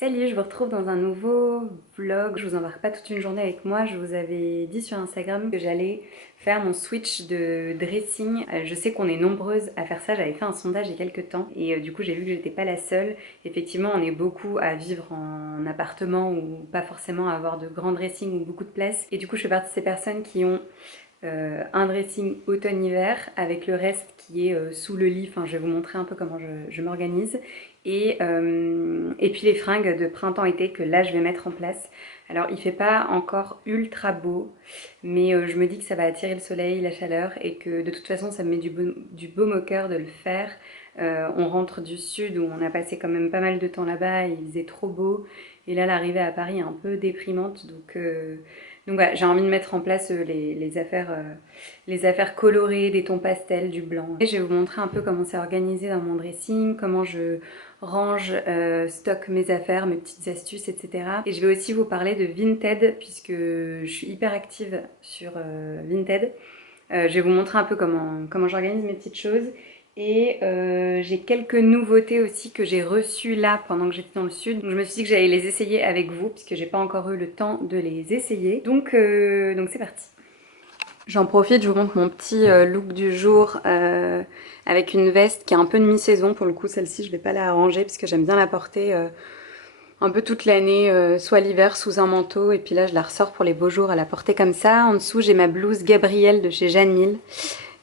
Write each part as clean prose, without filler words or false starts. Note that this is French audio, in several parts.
Salut, je vous retrouve dans un nouveau vlog. Je vous embarque pas toute une journée avec moi. Je vous avais dit sur Instagram que j'allais faire mon switch de dressing. Je sais qu'on est nombreuses à faire ça. J'avais fait un sondage il y a quelques temps et du coup j'ai vu que j'étais pas la seule. Effectivement, on est beaucoup à vivre en appartement ou pas forcément à avoir de grands dressing ou beaucoup de place. Et du coup, je fais partie de ces personnes qui ont un dressing automne-hiver avec le reste qui est sous le lit. Enfin, je vais vous montrer un peu comment je m'organise. Et puis les fringues de printemps-été que là je vais mettre en place. Alors il fait pas encore ultra beau, mais je me dis que ça va attirer le soleil, la chaleur et que de toute façon ça me met du baume au cœur de le faire. On rentre du sud où on a passé quand même pas mal de temps là-bas, il faisait trop beau. Et là l'arrivée à Paris est un peu déprimante, donc voilà, j'ai envie de mettre en place les affaires colorées, des tons pastels, du blanc. Et je vais vous montrer un peu comment c'est organisé dans mon dressing, comment je range, stocke mes affaires, mes petites astuces, etc. Et je vais aussi vous parler de Vinted, puisque je suis hyper active sur Vinted. Je vais vous montrer un peu comment j'organise mes petites choses. Et j'ai quelques nouveautés aussi que j'ai reçues là pendant que j'étais dans le sud. Donc je me suis dit que j'allais les essayer avec vous puisque j'ai pas encore eu le temps de les essayer. Donc c'est parti. J'en profite, je vous montre mon petit look du jour avec une veste qui est un peu de mi-saison. Pour le coup, celle-ci, je vais pas la ranger parce que j'aime bien la porter un peu toute l'année, soit l'hiver sous un manteau. Et puis là, je la ressors pour les beaux jours à la porter comme ça. En dessous, j'ai ma blouse Gabrielle de chez Jeanne Mille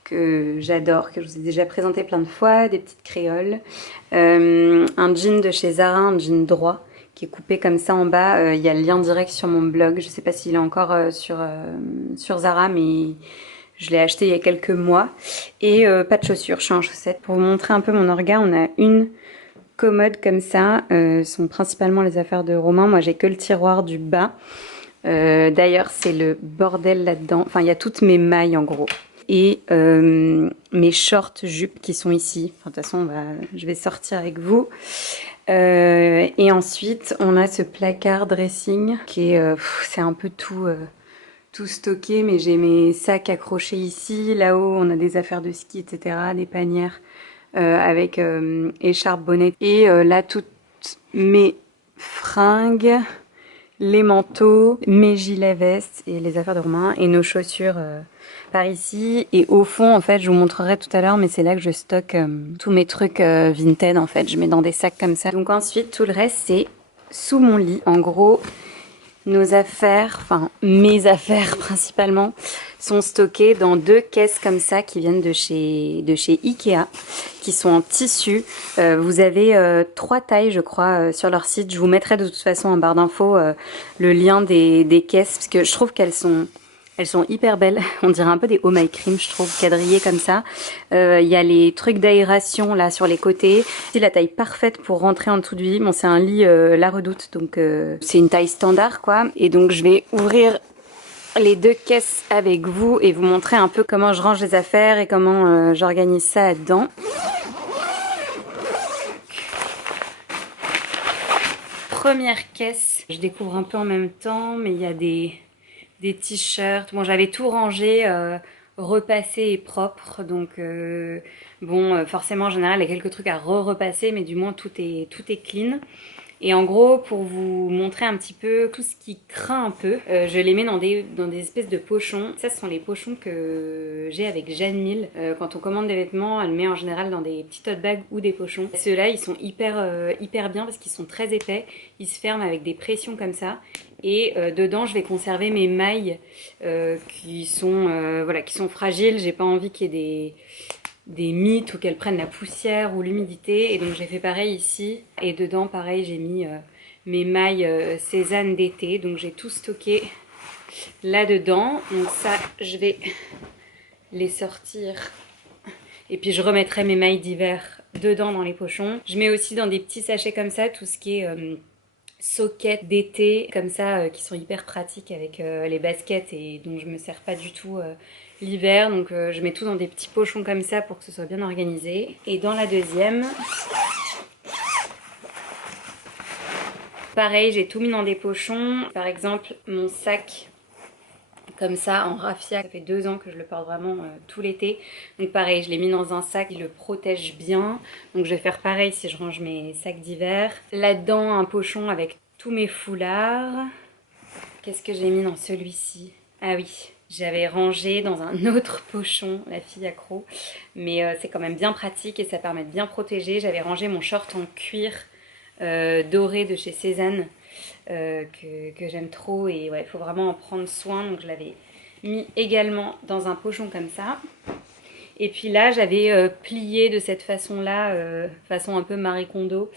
que j'adore, que je vous ai déjà présenté plein de fois, des petites créoles. Un jean de chez Zara, un jean droit qui est coupé comme ça en bas. Il y a le lien direct sur mon blog. Je sais pas s'il est encore sur Zara, mais je l'ai acheté il y a quelques mois. Et pas de chaussures, je suis en chaussettes. Pour vous montrer un peu mon orga, on a une commode comme ça. Ce sont principalement les affaires de Romain. Moi, j'ai que le tiroir du bas. D'ailleurs, c'est le bordel là-dedans. Enfin, il y a toutes mes mailles en gros. Et mes shorts jupes qui sont ici. Enfin, de toute façon, je vais sortir avec vous. Et ensuite, on a ce placard dressing qui est, c'est un peu tout stocké, mais j'ai mes sacs accrochés ici. Là-haut, on a des affaires de ski, etc., des panières avec écharpe, bonnet. Et là, toutes mes fringues, les manteaux, mes gilets vestes et les affaires de Romain et nos chaussures par ici. Et au fond, en fait, je vous montrerai tout à l'heure, mais c'est là que je stocke tous mes trucs Vinted, en fait. Je mets dans des sacs comme ça. Donc ensuite, tout le reste, c'est sous mon lit. En gros, nos affaires, enfin mes affaires principalement, sont stockées dans deux caisses comme ça qui viennent de chez Ikea, qui sont en tissu. Vous avez 3 tailles je crois sur leur site. Je vous mettrai de toute façon en barre d'infos le lien des caisses parce que je trouve elles sont hyper belles, on dirait un peu des Home My Cream, je trouve, quadrillées comme ça. Il y a les trucs d'aération là sur les côtés. C'est la taille parfaite pour rentrer en dessous du lit. Bon, c'est un lit La Redoute, donc c'est une taille standard quoi. Et donc je vais ouvrir les deux caisses avec vous et vous montrer un peu comment je range les affaires et comment j'organise ça là-dedans. Première caisse, je découvre un peu en même temps, mais il y a des t-shirts. Bon, j'avais tout rangé, repassé et propre. Donc, forcément, en général, il y a quelques trucs à repasser, mais du moins, tout est clean. Et en gros, pour vous montrer un petit peu tout ce qui craint un peu, je les mets dans des espèces de pochons. Ça, ce sont les pochons que j'ai avec Jeanne Mille. Quand on commande des vêtements, elle met en général dans des petits tote bags ou des pochons. Ceux-là, ils sont hyper bien parce qu'ils sont très épais. Ils se ferment avec des pressions comme ça. Et dedans, je vais conserver mes mailles qui sont fragiles. J'ai pas envie qu'il y ait des mythes ou qu'elles prennent la poussière ou l'humidité. Et donc j'ai fait pareil ici. Et dedans, pareil, j'ai mis mes mailles Cézanne d'été. Donc j'ai tout stocké là-dedans. Donc ça, je vais les sortir. Et puis je remettrai mes mailles d'hiver dedans dans les pochons. Je mets aussi dans des petits sachets comme ça tout ce qui est sockets d'été comme ça qui sont hyper pratiques avec les baskets et dont je me sers pas du tout l'hiver. Donc je mets tout dans des petits pochons comme ça pour que ce soit bien organisé. Et dans la deuxième, pareil, j'ai tout mis dans des pochons. Par exemple, mon sac comme ça en raffia. Ça fait 2 ans que je le porte vraiment tout l'été. Donc pareil, je l'ai mis dans un sac, il le protège bien. Donc je vais faire pareil si je range mes sacs d'hiver. Là-dedans, un pochon avec tous mes foulards. Qu'est-ce que j'ai mis dans celui-ci? Ah oui, j'avais rangé dans un autre pochon, la fille accro. Mais c'est quand même bien pratique et ça permet de bien protéger. J'avais rangé mon short en cuir doré de chez Cézanne. Que j'aime trop et ouais, il faut vraiment en prendre soin. Donc je l'avais mis également dans un pochon comme ça. Et puis là, j'avais plié de cette façon-là, façon un peu Marie Kondo,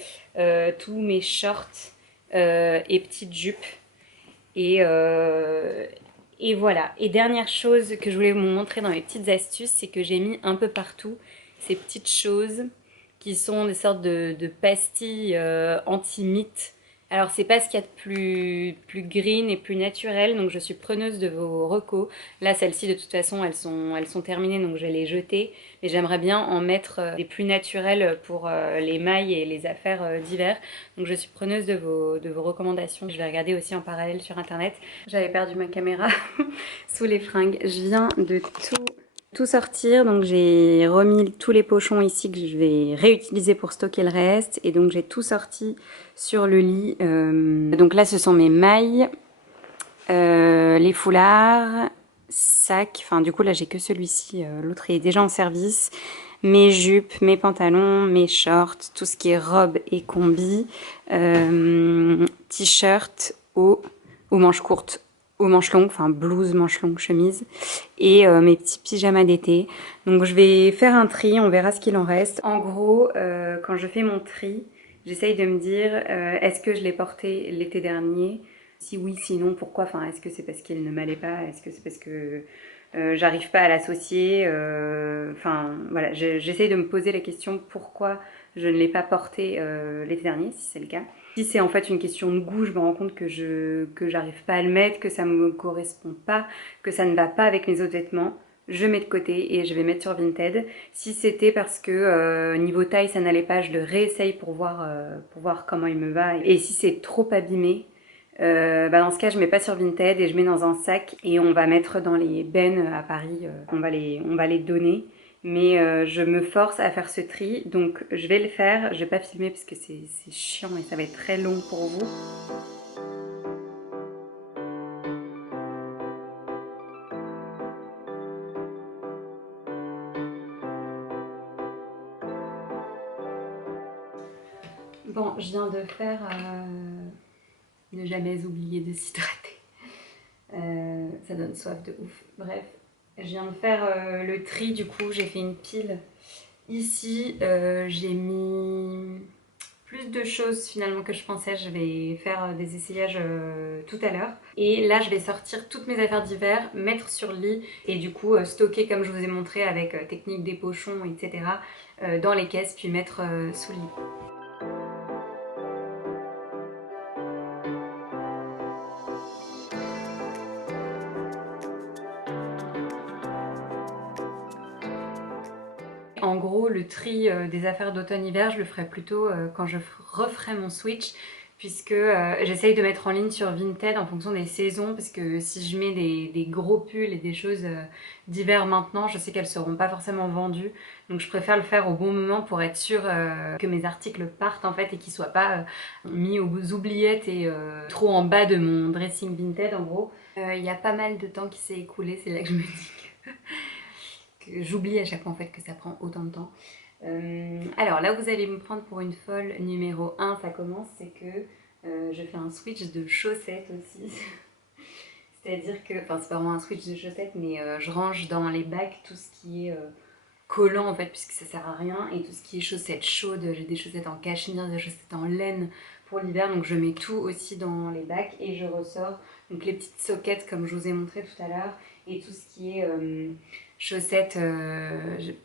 tous mes shorts et petites jupes. Et voilà. Et dernière chose que je voulais vous montrer dans mes petites astuces, c'est que j'ai mis un peu partout ces petites choses qui sont des sortes de pastilles anti-mites. Alors c'est pas ce qu'il y a de plus green et plus naturel, donc je suis preneuse de vos recos. Là celles-ci de toute façon elles sont terminées donc je vais les jeter. Mais j'aimerais bien en mettre des plus naturels pour les mailles et les affaires d'hiver. Donc je suis preneuse de vos recommandations. Je vais regarder aussi en parallèle sur internet. J'avais perdu ma caméra sous les fringues. Je viens de tout sortir, donc j'ai remis tous les pochons ici que je vais réutiliser pour stocker le reste et donc j'ai tout sorti sur le lit. Donc là ce sont mes mailles, les foulards, sacs, enfin du coup là j'ai que celui-ci, l'autre il est déjà en service, mes jupes, mes pantalons, mes shorts, tout ce qui est robe et combi, t-shirt, haut ou manches courtes, aux manches longues, enfin blouse, manches longues, chemise, et mes petits pyjamas d'été. Donc je vais faire un tri, on verra ce qu'il en reste. En gros, quand je fais mon tri, j'essaye de me dire, est-ce que je l'ai porté l'été dernier? Si oui, sinon pourquoi? Enfin, est-ce que c'est parce qu'il ne m'allait pas? Est-ce que c'est parce que j'arrive pas à l'associer? Enfin, voilà, j'essaye de me poser la question pourquoi je ne l'ai pas porté l'été dernier, si c'est le cas. Si c'est en fait une question de goût, je me rends compte que j'arrive pas à le mettre, que ça me correspond pas, que ça ne va pas avec mes autres vêtements, je mets de côté et je vais mettre sur Vinted. Si c'était parce que niveau taille ça n'allait pas, je le réessaye pour voir comment il me va. Et si c'est trop abîmé, dans ce cas je mets pas sur Vinted et je mets dans un sac et on va mettre dans les bennes à Paris, on va les donner. Mais je me force à faire ce tri, donc je vais le faire. Je vais pas filmer parce que c'est chiant et ça va être très long pour vous. Bon, je viens de faire ne jamais oublier de s'hydrater. Ça donne soif de ouf. Bref, je viens de faire le tri, du coup j'ai fait une pile. Ici, j'ai mis plus de choses finalement que je pensais. Je vais faire des essayages tout à l'heure. Et là, je vais sortir toutes mes affaires d'hiver, mettre sur le lit et du coup stocker comme je vous ai montré avec technique des pochons, etc. Dans les caisses puis mettre sous le lit. En gros, le tri des affaires d'automne-hiver, je le ferai plutôt quand je referai mon switch, puisque j'essaye de mettre en ligne sur Vinted en fonction des saisons, parce que si je mets des gros pulls et des choses d'hiver maintenant, je sais qu'elles seront pas forcément vendues, donc je préfère le faire au bon moment pour être sûre que mes articles partent en fait et qu'ils soient pas mis aux oubliettes et trop en bas de mon dressing Vinted en gros. Il y a pas mal de temps qui s'est écoulé, c'est là que je me dis que j'oublie à chaque fois en fait que ça prend autant de temps. Alors là vous allez me prendre pour une folle numéro 1, ça commence, c'est que je fais un switch de chaussettes aussi. C'est-à-dire que, enfin c'est pas vraiment un switch de chaussettes, mais je range dans les bacs tout ce qui est collant en fait, puisque ça sert à rien, et tout ce qui est chaussettes chaudes, j'ai des chaussettes en cachemire, des chaussettes en laine pour l'hiver, donc je mets tout aussi dans les bacs et je ressors donc les petites soquettes comme je vous ai montré tout à l'heure, et tout ce qui est chaussettes,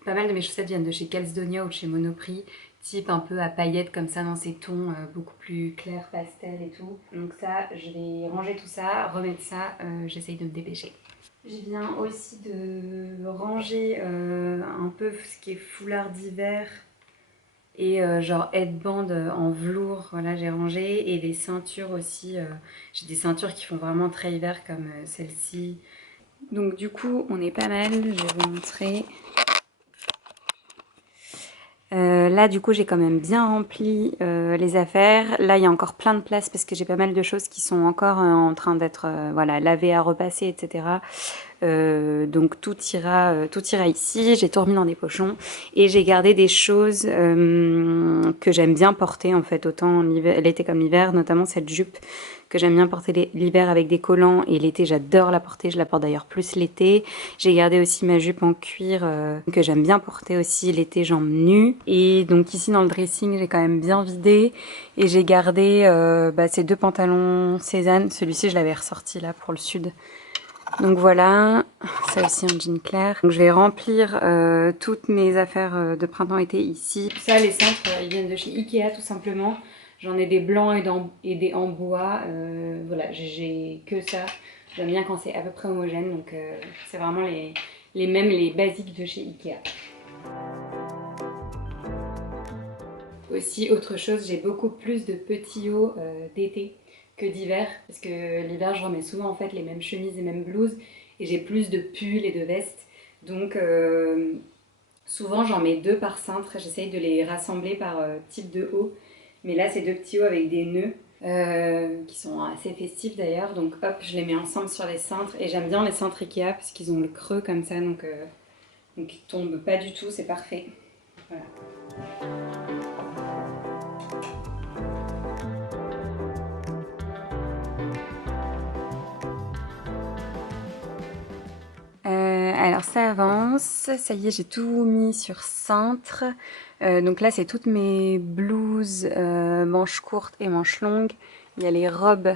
pas mal de mes chaussettes viennent de chez Calzedonia ou de chez Monoprix, type un peu à paillettes comme ça dans ces tons beaucoup plus clairs, pastel et tout. Donc ça, je vais ranger tout ça, remettre ça, j'essaye de me dépêcher. Je viens aussi de ranger un peu ce qui est foulard d'hiver et genre headband en velours, voilà j'ai rangé, et les ceintures aussi, j'ai des ceintures qui font vraiment très hiver comme celle-ci Donc du coup, on est pas mal, je vais vous montrer. Là du coup j'ai quand même bien rempli les affaires. Là il y a encore plein de place parce que j'ai pas mal de choses qui sont encore en train d'être voilà, lavées à repasser, etc. Donc tout ira ici. J'ai tout remis dans des pochons et j'ai gardé des choses que j'aime bien porter en fait, autant l'été comme l'hiver, notamment cette jupe que j'aime bien porter l'hiver avec des collants, et l'été j'adore la porter, je la porte d'ailleurs plus l'été. J'ai gardé aussi ma jupe en cuir que j'aime bien porter aussi l'été, jambes nues. Et donc ici dans le dressing j'ai quand même bien vidé et j'ai gardé ces deux pantalons Cézanne. Celui-ci je l'avais ressorti là pour le sud. Donc voilà, ça aussi en jean clair. Donc je vais remplir toutes mes affaires de printemps-été ici. Ça, les cintres, ils viennent de chez Ikea tout simplement. J'en ai des blancs et des en bois. Voilà, j'ai que ça. J'aime bien quand c'est à peu près homogène. Donc c'est vraiment les mêmes, les basiques de chez Ikea. Aussi, autre chose, j'ai beaucoup plus de petits hauts d'été que d'hiver, parce que l'hiver je remets souvent en fait les mêmes chemises et mêmes blouses, et j'ai plus de pulls et de vestes, donc souvent j'en mets deux par cintre. J'essaye de les rassembler par type de haut, mais là c'est deux petits hauts avec des nœuds qui sont assez festifs d'ailleurs, donc hop, je les mets ensemble sur les cintres. Et j'aime bien les cintres Ikea parce qu'ils ont le creux comme ça, donc ils tombent pas du tout, c'est parfait. Voilà. Alors ça avance, ça y est, j'ai tout mis sur cintre. Donc là c'est toutes mes blouses, manches courtes et manches longues. Il y a les robes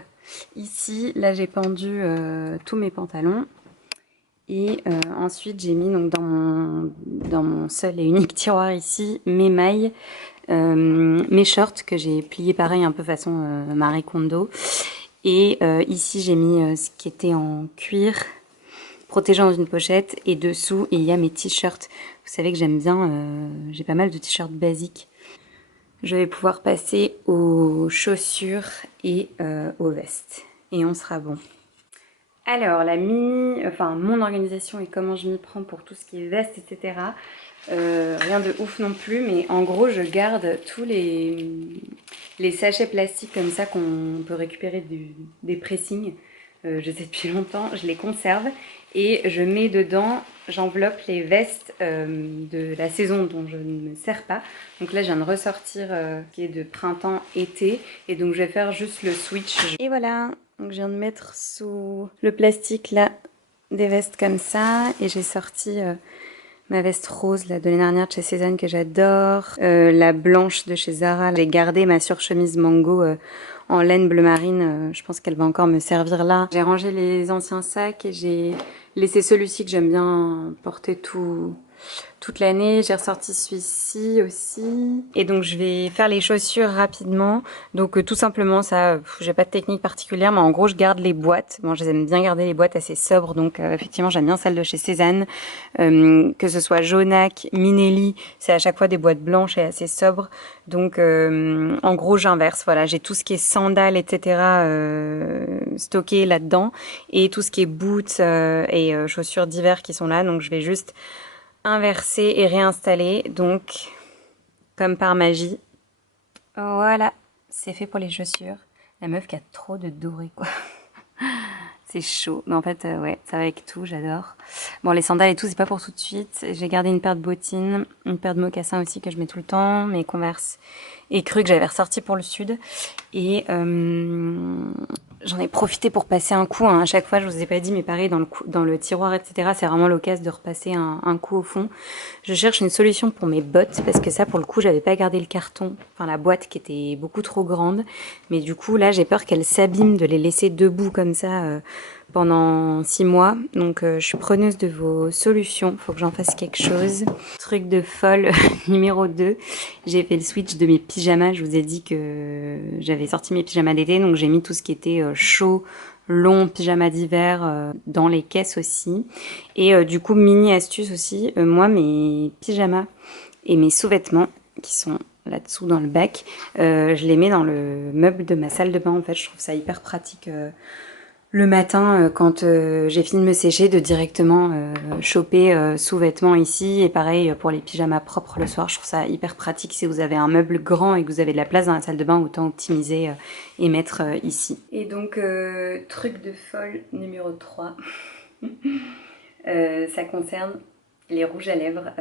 ici. Là j'ai pendu tous mes pantalons. Et ensuite j'ai mis donc dans mon seul et unique tiroir ici mes mailles, mes shorts que j'ai pliés pareil un peu façon Marie Kondo. Et ici j'ai mis ce qui était en cuir, protégé dans une pochette, et dessous il y a mes t-shirts. Vous savez que j'aime bien, j'ai pas mal de t-shirts basiques. Je vais pouvoir passer aux chaussures et aux vestes. Et on sera bon. Alors mon organisation et comment je m'y prends pour tout ce qui est veste, etc. Rien de ouf non plus, mais en gros je garde tous les sachets plastiques comme ça qu'on peut récupérer des pressings. Je sais depuis longtemps, je les conserve et je mets dedans, j'enveloppe les vestes de la saison dont je ne me sers pas. Donc là je viens de ressortir qui est de printemps-été, et donc je vais faire juste le switch. Et voilà, donc je viens de mettre sous le plastique là des vestes comme ça, et j'ai sorti ma veste rose là, de l'année dernière de chez Cézanne que j'adore, la blanche de chez Zara. J'ai gardé ma surchemise mango en laine bleu marine, je pense qu'elle va encore me servir là. J'ai rangé les anciens sacs et j'ai laissé celui-ci que j'aime bien porter toute l'année. J'ai ressorti celui-ci aussi. Et donc je vais faire les chaussures rapidement. Donc tout simplement ça, j'ai pas de technique particulière, mais en gros je garde les boîtes. Bon, j'aime bien garder les boîtes assez sobres, donc effectivement j'aime bien celle de chez Cézanne. Que ce soit Jonac, Minelli, c'est à chaque fois des boîtes blanches et assez sobres. Donc en gros j'inverse, voilà, j'ai tout ce qui est sandales, etc. Stocké là-dedans, et tout ce qui est boots et chaussures d'hiver qui sont là. Donc je vais juste inverser et réinstaller, donc comme par magie. Voilà, c'est fait pour les chaussures. La meuf qui a trop de doré quoi. C'est chaud, mais en fait ouais, ça va avec tout, j'adore. Bon, les sandales et tout, c'est pas pour tout de suite. J'ai gardé une paire de bottines, une paire de mocassins aussi que je mets tout le temps, mes Converse écrus que j'avais ressortis pour le sud. Et j'en ai profité pour passer un coup, hein. À chaque fois, je vous ai pas dit, mais pareil, dans le tiroir, etc., c'est vraiment l'occasion de repasser un coup au fond. Je cherche une solution pour mes bottes, parce que ça, pour le coup, j'avais pas gardé le carton, enfin la boîte qui était beaucoup trop grande. Mais du coup, là, j'ai peur qu'elles s'abîment de les laisser debout comme ça pendant 6 mois. Donc, je suis preneuse de vos solutions. Faut que j'en fasse quelque chose. Truc de folle numéro 2. J'ai fait le switch de mes pyjamas. Je vous ai dit que j'avais sorti mes pyjamas d'été, donc j'ai mis tout ce qui était chaud, long, pyjama d'hiver dans les caisses aussi. Et du coup, mini astuce aussi, moi mes pyjamas et mes sous-vêtements qui sont là-dessous dans le bac, je les mets dans le meuble de ma salle de bain. En fait, je trouve ça hyper pratique le matin quand j'ai fini de me sécher de directement choper sous-vêtements ici, et pareil pour les pyjamas propres le soir. Je trouve ça hyper pratique. Si vous avez un meuble grand et que vous avez de la place dans la salle de bain, autant optimiser et mettre ici. Et donc truc de folle numéro 3 ça concerne les rouges à lèvres.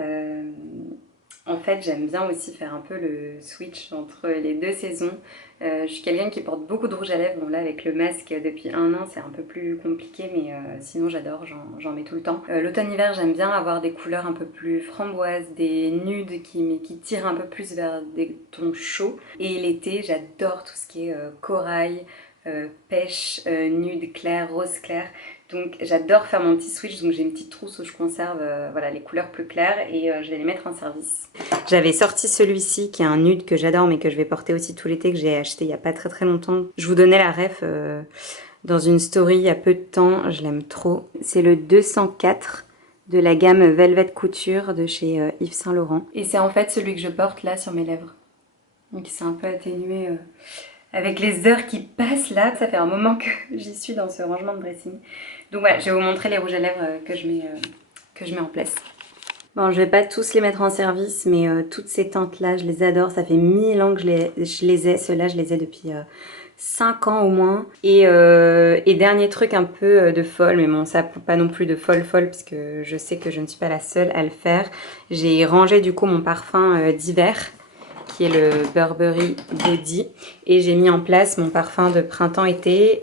En fait, j'aime bien aussi faire un peu le switch entre les deux saisons. Je suis quelqu'un qui porte beaucoup de rouge à lèvres. Bon là, avec le masque depuis 1 an, c'est un peu plus compliqué, mais sinon j'adore, j'en mets tout le temps. L'automne-hiver, j'aime bien avoir des couleurs un peu plus framboises, des nudes qui tirent un peu plus vers des tons chauds. Et l'été, j'adore tout ce qui est corail, pêche, nude clair, rose clair. Donc j'adore faire mon petit switch, donc j'ai une petite trousse où je conserve voilà, les couleurs plus claires et je vais les mettre en service. J'avais sorti celui-ci qui est un nude que j'adore mais que je vais porter aussi tout l'été, que j'ai acheté il n'y a pas très longtemps. Je vous donnais la ref dans une story il y a peu de temps, je l'aime trop. C'est le 204 de la gamme Velvet Couture de chez Yves Saint Laurent. Et c'est en fait celui que je porte là sur mes lèvres. Donc c'est un peu atténué avec les heures qui passent là, ça fait un moment que j'y suis dans ce rangement de dressing. Donc voilà, je vais vous montrer les rouges à lèvres que je mets en place. Bon, je vais pas tous les mettre en service, mais toutes ces teintes là, je les adore. Ça fait 1000 ans que je les ai. Ceux-là, je les ai depuis 5 ans au moins. Et dernier truc un peu de folle, mais bon, ça pas non plus de folle, puisque je sais que je ne suis pas la seule à le faire. J'ai rangé du coup mon parfum d'hiver, qui est le Burberry Body, et j'ai mis en place mon parfum de printemps-été.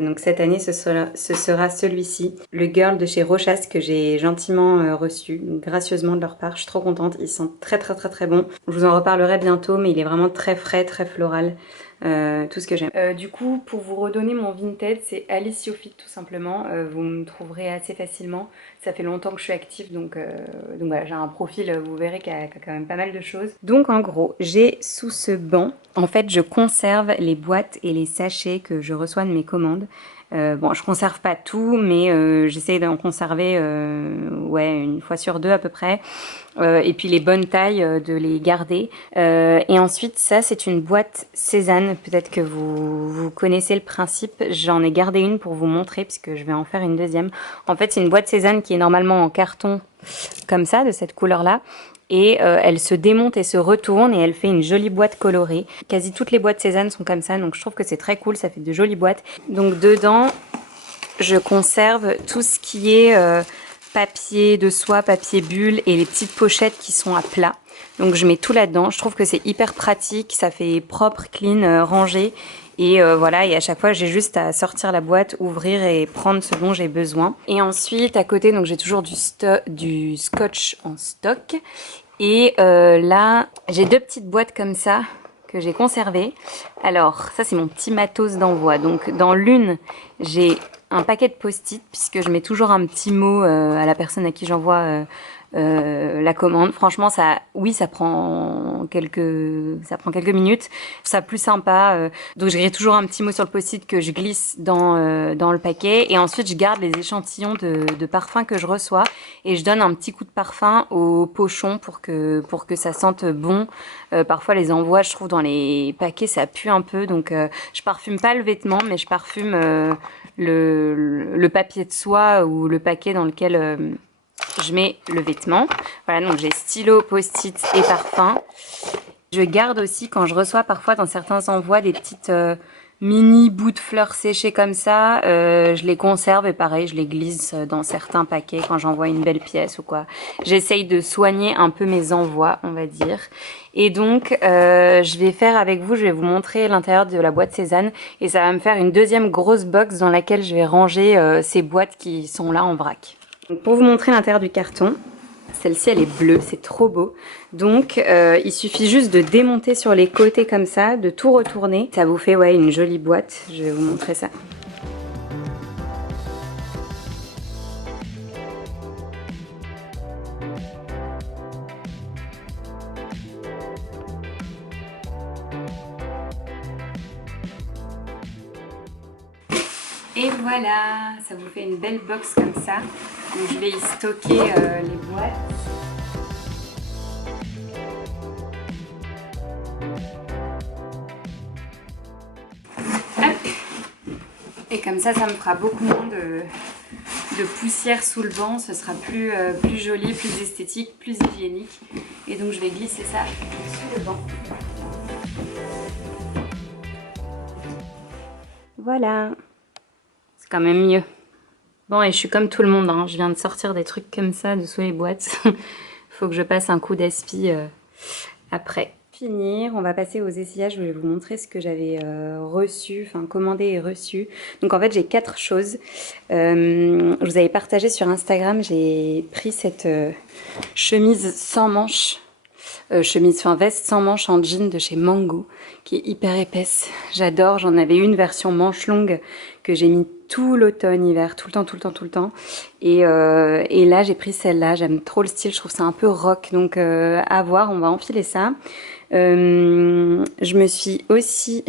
Donc cette année ce sera celui-ci, le Girl de chez Rochas, que j'ai gentiment reçu, gracieusement de leur part. Je suis trop contente, ils sont très bons. Je vous en reparlerai bientôt, mais il est vraiment très frais, très floral. Tout ce que j'aime. Du coup, pour vous redonner mon vintage, c'est Alice Fit tout simplement. Vous me trouverez assez facilement. Ça fait longtemps que je suis active, donc voilà, j'ai un profil, vous verrez, qui a quand même pas mal de choses. Donc en gros, j'ai sous ce banc, en fait, je conserve les boîtes et les sachets que je reçois de mes commandes. Bon, je conserve pas tout, mais j'essaye d'en conserver ouais, 1 fois sur 2 à peu près. Et puis les bonnes tailles, de les garder. Et ensuite, ça, c'est une boîte Cézanne. Peut-être que vous connaissez le principe. J'en ai gardé une pour vous montrer, puisque je vais en faire une deuxième. En fait, c'est une boîte Cézanne qui est normalement en carton, comme ça, de cette couleur-là. Et elle se démonte et se retourne et elle fait une jolie boîte colorée. Quasi toutes les boîtes Cézanne sont comme ça, donc je trouve que c'est très cool, ça fait de jolies boîtes. Donc dedans, je conserve tout ce qui est papier de soie, papier bulle et les petites pochettes qui sont à plat. Donc je mets tout là-dedans, je trouve que c'est hyper pratique, ça fait propre, clean, rangé. Et voilà, et à chaque fois j'ai juste à sortir la boîte, ouvrir et prendre ce dont j'ai besoin. Et ensuite à côté, donc j'ai toujours du scotch en stock. Et là, j'ai 2 petites boîtes comme ça que j'ai conservées. Alors ça, c'est mon petit matos d'envoi. Donc dans l'une, j'ai un paquet de post-it, puisque je mets toujours un petit mot à la personne à qui j'envoie la commande. Franchement, ça prend quelques minutes. Ça plus sympa. Donc j'ai toujours un petit mot sur le post-it que je glisse dans le paquet. Et ensuite, je garde les échantillons de parfum que je reçois et je donne un petit coup de parfum au pochon pour que ça sente bon. Parfois, les envois, je trouve, dans les paquets, ça pue un peu. Donc, je parfume pas le vêtement, mais je parfume le papier de soie ou le paquet dans lequel je mets le vêtement. Voilà, donc j'ai stylo, post-it et parfum. Je garde aussi, quand je reçois parfois dans certains envois des petites mini bouts de fleurs séchées comme ça, je les conserve et pareil, je les glisse dans certains paquets quand j'envoie une belle pièce ou quoi. J'essaye de soigner un peu mes envois, on va dire. Et donc, je vais faire avec vous, je vais vous montrer l'intérieur de la boîte Cézanne et ça va me faire une deuxième grosse box dans laquelle je vais ranger ces boîtes qui sont là en vrac. Donc, pour vous montrer l'intérieur du carton, celle-ci elle est bleue, c'est trop beau. Donc il suffit juste de démonter sur les côtés comme ça, de tout retourner. Ça vous fait ouais, une jolie boîte, je vais vous montrer ça. Et voilà, ça vous fait une belle box comme ça. Donc je vais y stocker les boîtes. Hop. Et comme ça me fera beaucoup moins de poussière sous le banc. Ce sera plus joli, plus esthétique, plus hygiénique. Et donc je vais glisser ça sous le banc. Voilà. C'est quand même mieux. Bon, et je suis comme tout le monde, hein. Je viens de sortir des trucs comme ça de sous les boîtes. Faut que je passe un coup d'aspi après. Finir, on va passer aux essayages. Je vais vous montrer ce que j'avais reçu, enfin commandé et reçu. Donc en fait j'ai 4 choses. Je vous avais partagé sur Instagram, j'ai pris cette chemise sans manches, veste sans manches en jean de chez Mango, qui est hyper épaisse. J'adore, j'en avais une version manche longue que j'ai mis tout l'automne, hiver, tout le temps. Et là j'ai pris celle-là, j'aime trop le style, je trouve ça un peu rock, donc à voir, on va enfiler ça. Je me suis aussi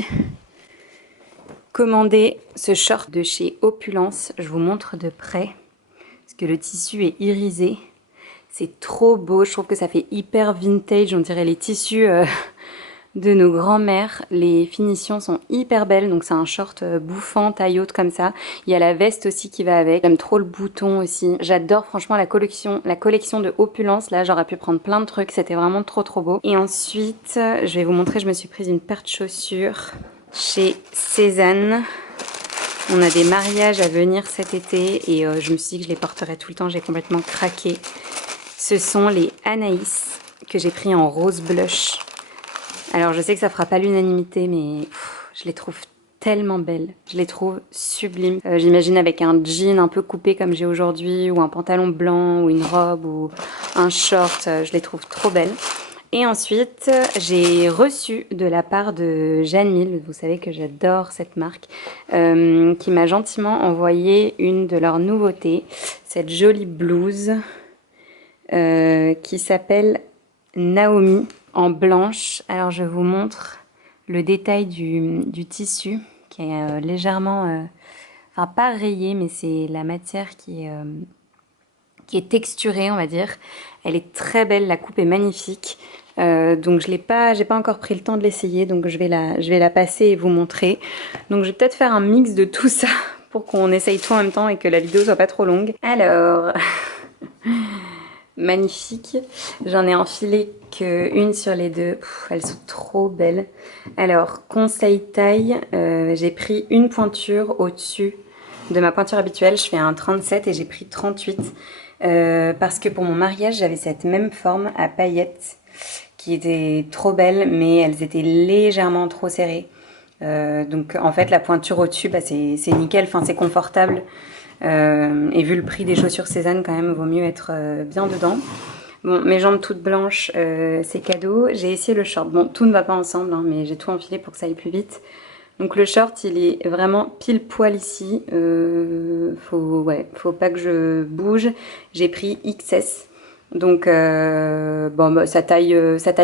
commandé ce short de chez Opulence, je vous montre de près, parce que le tissu est irisé. C'est trop beau, je trouve que ça fait hyper vintage, on dirait les tissus de nos grands-mères. Les finitions sont hyper belles, donc c'est un short bouffant, taille haute comme ça. Il y a la veste aussi qui va avec. J'aime trop le bouton aussi. J'adore franchement la collection de Opulence. Là, j'aurais pu prendre plein de trucs, c'était vraiment trop beau. Et ensuite, je vais vous montrer, je me suis prise une paire de chaussures chez Cézanne. On a des mariages à venir cet été et je me suis dit que je les porterais tout le temps, j'ai complètement craqué. Ce sont les Anaïs que j'ai pris en rose blush. Alors je sais que ça fera pas l'unanimité, mais je les trouve tellement belles. Je les trouve sublimes. J'imagine avec un jean un peu coupé comme j'ai aujourd'hui, ou un pantalon blanc, ou une robe, ou un short. Je les trouve trop belles. Et ensuite, j'ai reçu de la part de Jeanne Mille, vous savez que j'adore cette marque, qui m'a gentiment envoyé une de leurs nouveautés, cette jolie blouse qui s'appelle Naomi, en blanche. Alors je vous montre le détail du tissu qui est légèrement, enfin pas rayé, mais c'est la matière qui est texturée, on va dire. Elle est très belle, la coupe est magnifique. Donc j'ai pas encore pris le temps de l'essayer, donc je vais la passer et vous montrer. Donc je vais peut-être faire un mix de tout ça pour qu'on essaye tout en même temps et que la vidéo soit pas trop longue. Alors magnifique, j'en ai enfilé qu'une sur les deux. Elles sont trop belles. Alors conseil taille, j'ai pris une pointure au-dessus de ma pointure habituelle. Je fais un 37 et j'ai pris 38 parce que pour mon mariage j'avais cette même forme à paillettes qui était trop belle, mais elles étaient légèrement trop serrées. Donc en fait la pointure au-dessus, bah, c'est nickel, enfin c'est confortable. Et vu le prix des chaussures Cézanne, quand même, vaut mieux être bien dedans. Bon, mes jambes toutes blanches, c'est cadeau. J'ai essayé le short. Bon, tout ne va pas ensemble, hein, mais j'ai tout enfilé pour que ça aille plus vite. Donc le short, il est vraiment pile poil ici. Faut pas que je bouge. J'ai pris XS. Donc bon, bah, ça taille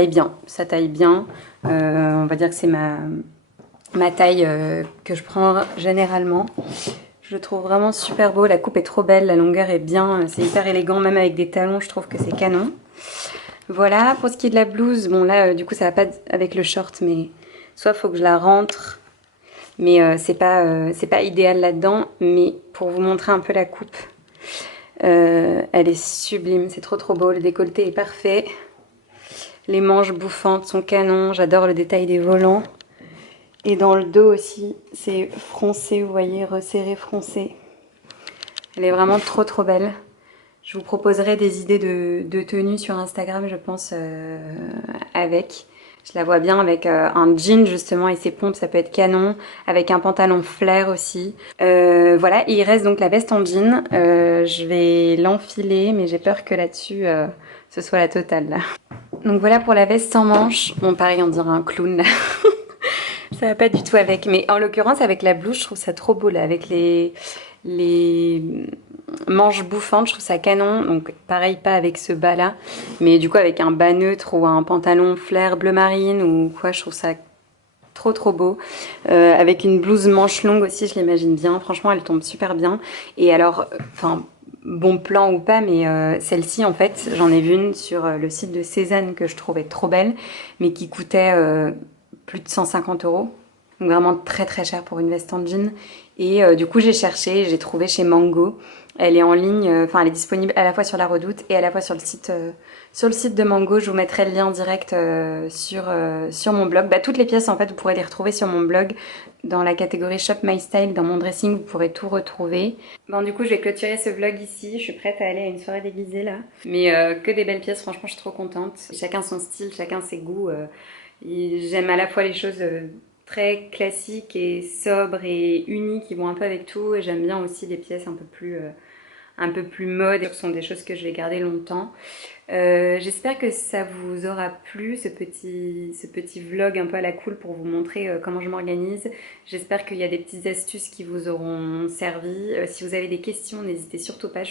bien. Ça taille bien. On va dire que c'est ma taille que je prends généralement. Je le trouve vraiment super beau, la coupe est trop belle, la longueur est bien, c'est hyper élégant, même avec des talons, je trouve que c'est canon. Voilà, pour ce qui est de la blouse, bon là, du coup, ça va pas avec le short, mais soit faut que je la rentre, mais c'est pas idéal là-dedans, mais pour vous montrer un peu la coupe, elle est sublime, c'est trop beau, le décolleté est parfait, les manches bouffantes sont canon, j'adore le détail des volants. Et dans le dos aussi, c'est froncé, vous voyez, resserré, froncé. Elle est vraiment trop belle. Je vous proposerai des idées de tenues sur Instagram, je pense, avec. Je la vois bien avec un jean justement et ses pompes, ça peut être canon. Avec un pantalon flair aussi. Voilà, et il reste donc la veste en jean. Je vais l'enfiler, mais j'ai peur que là-dessus, ce soit la totale. Là. Donc voilà pour la veste sans manches. Bon, pareil, on dirait un clown là. Ça va pas du tout avec, mais en l'occurrence avec la blouse, je trouve ça trop beau là, avec les manches bouffantes, je trouve ça canon. Donc pareil, pas avec ce bas là, mais du coup avec un bas neutre ou un pantalon flair bleu marine ou quoi, je trouve ça trop beau. Avec une blouse manche longue aussi, je l'imagine bien. Franchement, elle tombe super bien. Et alors, enfin, bon plan ou pas, mais celle-ci en fait, j'en ai vu une sur le site de Cézanne que je trouvais trop belle, mais qui coûtait plus de 150 €. Donc vraiment très très cher pour une veste en jean. Et du coup j'ai cherché, j'ai trouvé chez Mango. Elle est en ligne, enfin elle est disponible à la fois sur la Redoute et à la fois sur le site de Mango. Je vous mettrai le lien direct sur mon blog. Bah, toutes les pièces en fait vous pourrez les retrouver sur mon blog. Dans la catégorie Shop My Style, dans mon dressing, vous pourrez tout retrouver. Bon du coup je vais clôturer ce vlog ici. Je suis prête à aller à une soirée déguisée là. Mais que des belles pièces, franchement je suis trop contente. Chacun son style, chacun ses goûts. J'aime à la fois les choses très classiques et sobres et unies qui vont un peu avec tout. Et j'aime bien aussi les pièces un peu plus mode. Ce sont des choses que je vais garder longtemps. J'espère que ça vous aura plu, ce petit vlog un peu à la cool pour vous montrer comment je m'organise. J'espère qu'il y a des petites astuces qui vous auront servi. Si vous avez des questions, n'hésitez surtout pas.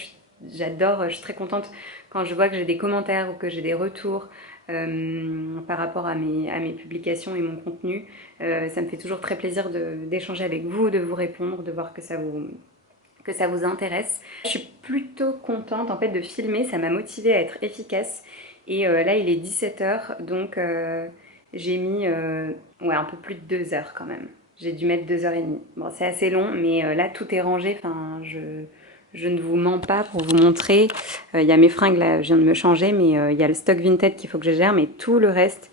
J'adore, je suis très contente quand je vois que j'ai des commentaires ou que j'ai des retours par rapport à mes publications et mon contenu. Ça me fait toujours très plaisir d'échanger avec vous, de vous répondre, de voir que ça vous intéresse. Je suis plutôt contente en fait de filmer, ça m'a motivée à être efficace. Et là il est 17h, donc j'ai mis ouais, un peu plus de 2 heures quand même. J'ai dû mettre 2h30. Bon c'est assez long, mais là tout est rangé, enfin je ne vous mens pas pour vous montrer. Il y a mes fringues là, je viens de me changer, mais il y a le stock Vinted qu'il faut que je gère, mais tout le reste,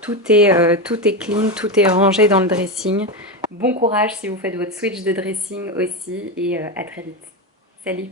tout est clean, tout est rangé dans le dressing. Bon courage si vous faites votre switch de dressing aussi et à très vite. Salut!